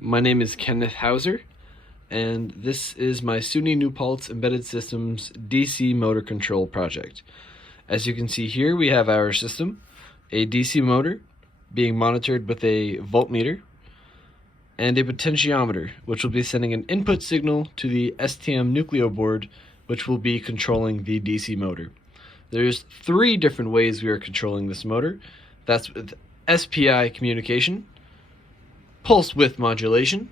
My name is Kenneth Hauser, and this is my SUNY New Paltz Embedded Systems DC motor control project. As you can see here, we have our system, a DC motor being monitored with a voltmeter, and a potentiometer, which will be sending an input signal to the STM Nucleo board, which will be controlling the DC motor. There's 3 different ways we are controlling this motor. That's with SPI communication, pulse width modulation,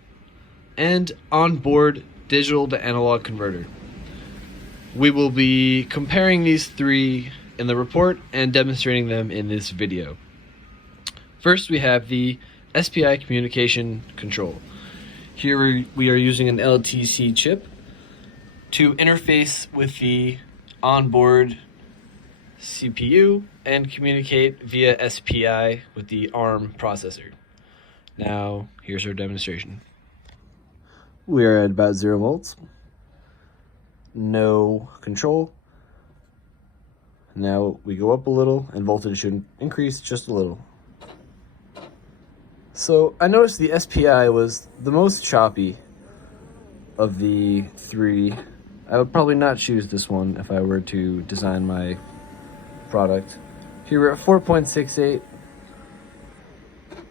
and onboard digital to analog converter. We will be comparing these 3 in the report and demonstrating them in this video. First, we have the SPI communication control. Here we are using an LTC chip to interface with the onboard CPU and communicate via SPI with the ARM processor. Now, here's our demonstration. We are at about 0 volts. No control. Now we go up a little and voltage should increase just a little. So I noticed the SPI was the most choppy of the 3. I would probably not choose this one if I were to design my product. Here we're at 4.68.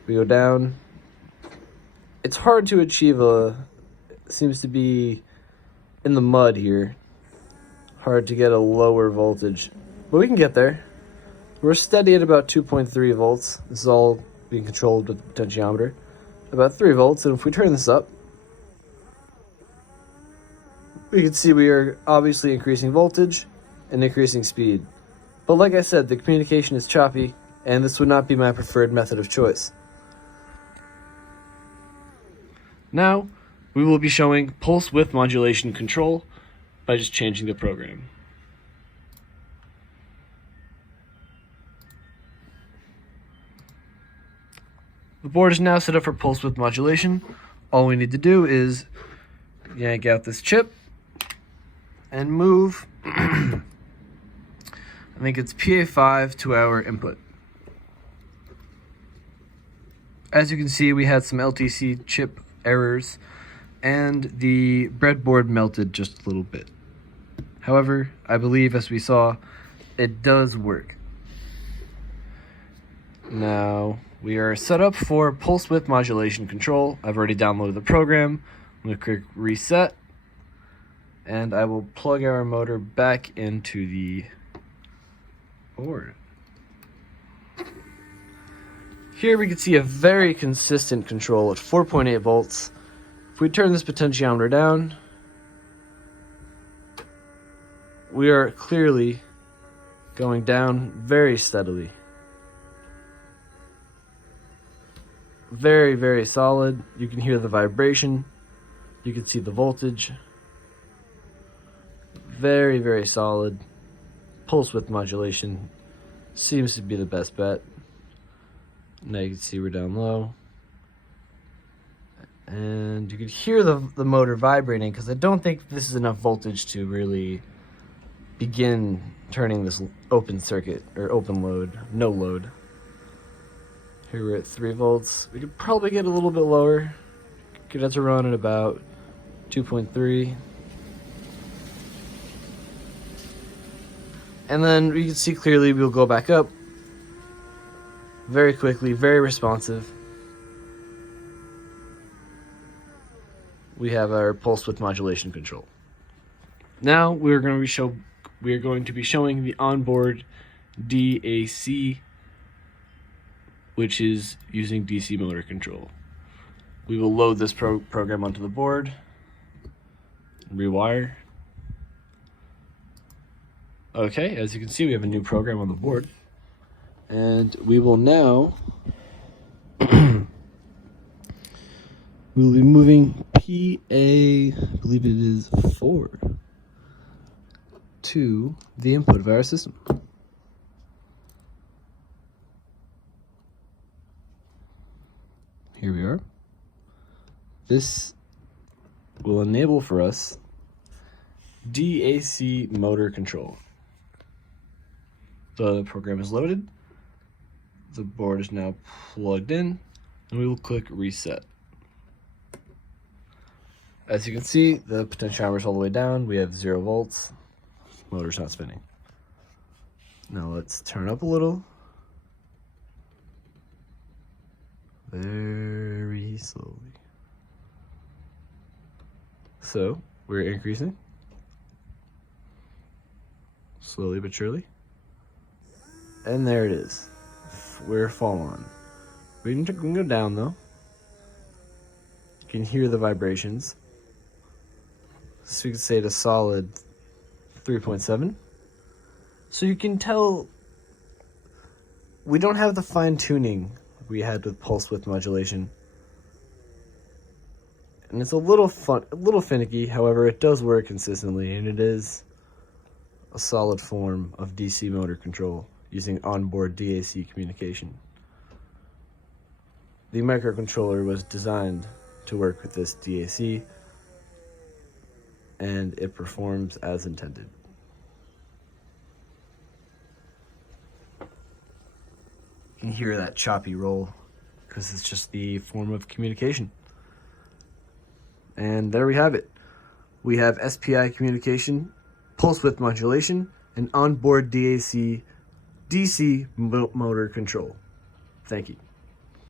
We go down. It's hard to achieve seems to be in the mud here. Hard to get a lower voltage, but we can get there. We're steady at about 2.3 volts. This is all being controlled with the potentiometer. About 3 volts, and if we turn this up, we can see we are obviously increasing voltage and increasing speed. But like I said, the communication is choppy, and this would not be my preferred method of choice. Now, we will be showing pulse width modulation control by just changing the program. The board is now set up for pulse width modulation. All we need to do is yank out this chip and move, I think it's PA5 to our input. As you can see, we had some LTC chip errors and the breadboard melted just a little bit. However, I believe, as we saw, it does work. Now, we are set up for pulse width modulation control. I've already downloaded the program. I'm going to click reset, and I will plug our motor back into the board. Here we can see a very consistent control at 4.8 volts. If we turn this potentiometer down, we are clearly going down very steadily. Very, very solid. You can hear the vibration. You can see the voltage. Very, very solid. Pulse width modulation seems to be the best bet. Now you can see we're down low. And you can hear the motor vibrating, because I don't think this is enough voltage to really begin turning this open circuit, or open load, no load. Here we're at 3 volts. We could probably get a little bit lower. Get it to run at about 2.3. And then we can see clearly we'll go back up very quickly, very responsive. We have our pulse width modulation control. Now we are going to be showing the onboard DAC, which is using DC motor control. We will load this program onto the board, rewire. Okay, as you can see, we have a new program on the board, and we will now we will be moving PA, I believe it is 4, to the input of our system. Here we are. This will enable for us DAC motor control. The program is loaded. The board is now plugged in, and we will click reset. As you can see, the potentiometer is all the way down. We have 0 volts. Motor's not spinning. Now let's turn up a little. Very slowly. So we're increasing. Slowly but surely. And there it is. We're full on. We can go down though. You can hear the vibrations. So you can say it a solid 3.7. So you can tell we don't have the fine tuning we had with pulse width modulation. And it's a little finicky, however, it does work consistently, and it is a solid form of DC motor control using onboard DAC communication. The microcontroller was designed to work with this DAC, and it performs as intended. You can hear that choppy roll because it's just the form of communication. And there we have it. We have SPI communication, pulse width modulation, and onboard DAC DC motor control. Thank you.